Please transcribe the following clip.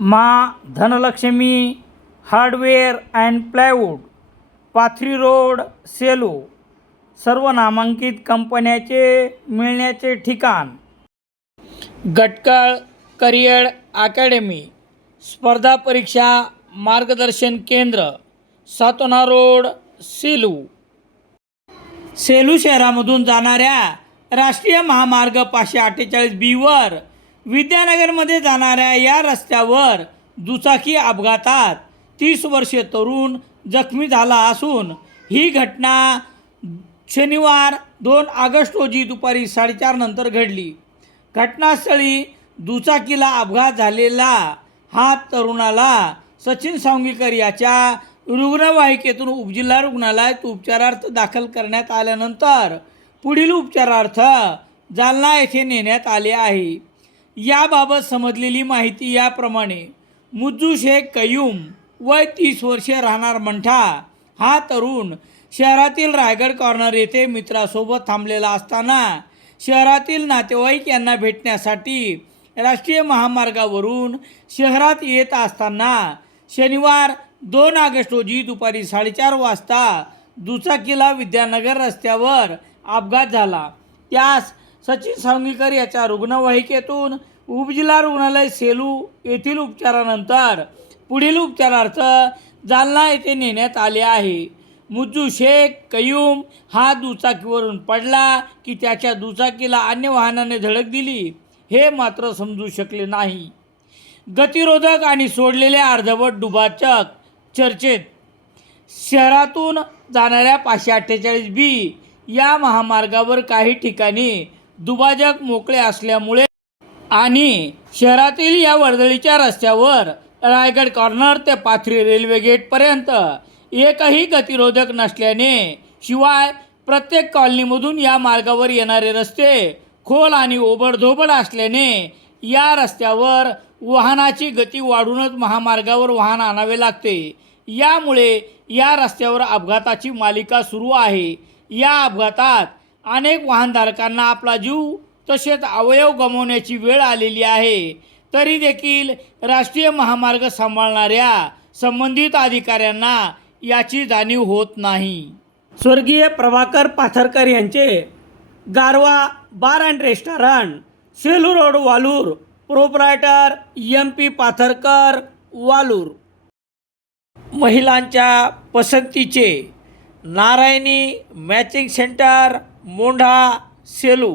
मा Dhanlakshmi hardware and plywood Pathri road Selu सर्व नामांकित कंपन्याचे मिळण्याचे ठिकाण. गटकळ करिअर अकॅडमी स्पर्धा परीक्षा मार्गदर्शन केंद्र सातोना रोड सेलू. सेलू शहरामधून जाणाऱ्या राष्ट्रीय महामार्ग पाचशे अठ्ठेचाळीस बीवर विद्यानगरमध्ये जाणाऱ्या या रस्त्यावर दुचाकी अपघातात तीस वर्षीय तरुण जखमी झाला असून ही घटना शनिवार दोन ऑगस्ट रोजी दुपारी साडेचार नंतर घडली. घटनास्थळी दुचाकीला अपघात झालेला हा तरुणाला सचिन सांगवीकर याच्या रुग्णवाहिकेतून उपजिल्हा रुग्णालयात उपचारार्थ दाखल करण्यात आल्यानंतर पुढील उपचारार्थ जालना येथे नेण्यात आले आहे. याबाबत समजलेली माहिती याप्रमाणे मुज्जू शेख कयूम वय तीस वर्षे राहणार मंठा हा तरुण शहरातील रायगड कॉर्नर येथे मित्रासोबत थांबलेला असताना शहरातील नातेवाईक यांना भेटण्यासाठी राष्ट्रीय महामार्गावरून शहरात येत असताना शनिवार दोन ऑगस्ट रोजी दुपारी साडेचार वाजता दुचाकीला विद्यानगर रस्त्यावर अपघात झाला. त्यास सचिन सांगवीकर याच्या रुग्णवाहिकेतून उपजिल्हा रुग्णालय सेलू येथील उपचारानंतर पुढील उपचारार्थ जालना येथे नेण्यात आले आहे. मुज्जू शेख कयूम हा दुचाकीवरून पडला की त्याच्या दुचाकीला अन्य वाहनाने धडक दिली. हे मात्र समजू शकले नाही. गतिरोधक आणि सोडलेले अर्धवट डुबाचक चर्चेत शहरातून जाणाऱ्या पाचशे अठ्ठेचाळीस बी या महामार्गावर काही ठिकाणी दुभाजक मोकळे असल्यामुळे आणि शहरातील या वर्दळीच्या रस्त्यावर रायगड कॉर्नर ते पाथरी रेल्वे गेटपर्यंत एकही गतिरोधक नसल्याने शिवाय प्रत्येक कॉलनीमधून या मार्गावर येणारे रस्ते खोल आणि ओबडधोबड असल्याने या रस्त्यावर वाहनाची गती वाढूनच महामार्गावर वाहन आणावे लागते. यामुळे या रस्त्यावर अपघाताची मालिका सुरू आहे. या अपघातात अनेक वाहनधारकांना आपला जीव तसेच अवयव गमावण्याची वेळ आलेली आहे. तरी देखील राष्ट्रीय महामार्ग सांभाळणाऱ्या संबंधित अधिकाऱ्यांना याची जाणीव होत नाही. स्वर्गीय प्रभाकर पाथरकर यांचे Garwa bar and restaurant Selu road Walur. Proprietor M P Patharkar Walur. महिलांच्या पसंतीचे नारायणी मॅचिंग सेंटर मोंढा सेलू